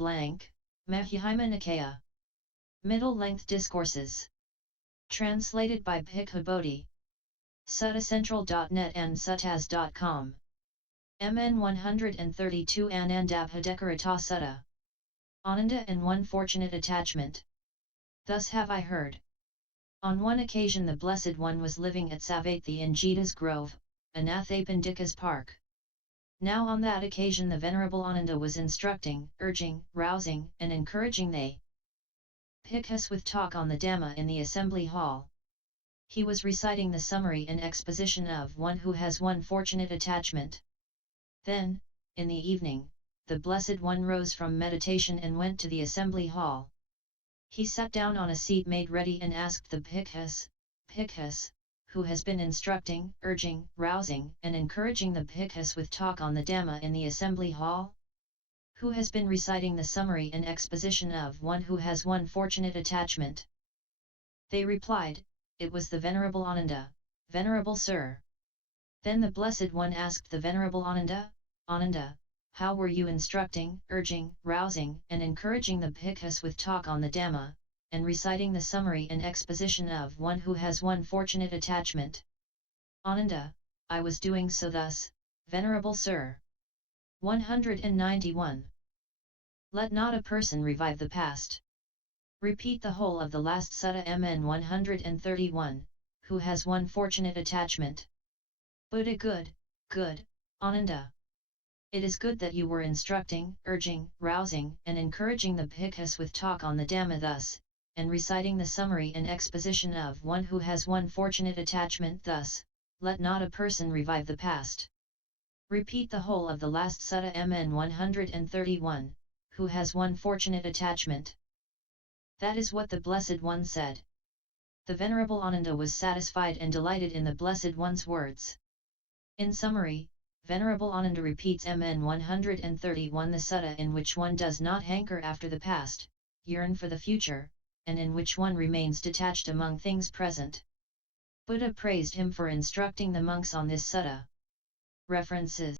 blank, Majjhima Nikaya. Middle-length discourses. Translated by Bhikkhu Bodhi. suttacentral.net and suttas.com. MN 132 Anandabhadakarata Sutta. Ananda and one fortunate attachment. Thus have I heard. On one occasion the Blessed One was living at Savatthi in Jeta's Grove, Anathapindika's park. Now on that occasion the venerable Ananda was instructing, urging, rousing, and encouraging the Bhikkhus with talk on the Dhamma in the assembly hall. He was reciting the summary and exposition of one who has one fortunate attachment. Then, in the evening, the Blessed One rose from meditation and went to the assembly hall. He sat down on a seat made ready and asked the Bhikkhus, who has been instructing, urging, rousing, and encouraging the Bhikkhus with talk on the Dhamma in the assembly hall? Who has been reciting the summary and exposition of one who has one fortunate attachment? They replied, it was the Venerable Ananda, Venerable Sir. Then the Blessed One asked the Venerable Ananda, Ananda, how were you instructing, urging, rousing, and encouraging the Bhikkhus with talk on the Dhamma, and reciting the summary and exposition of one who has one fortunate attachment? Ananda, I was doing so thus, Venerable Sir. 191. Let not a person revive the past. Repeat the whole of the last sutta MN 131, who has one fortunate attachment. Buddha good, Ananda. It is good that you were instructing, urging, rousing, and encouraging the Bhikkhus with talk on the Dhamma thus, and reciting the summary and exposition of one who has one fortunate attachment thus, let not a person revive the past. Repeat the whole of the last sutta MN 131, who has one fortunate attachment. That is what the Blessed One said. The Venerable Ananda was satisfied and delighted in the Blessed One's words. In summary, Venerable Ananda repeats MN 131 the sutta in which one does not hanker after the past, yearn for the future, and in which one remains detached among things present. Buddha praised him for instructing the monks on this sutta. References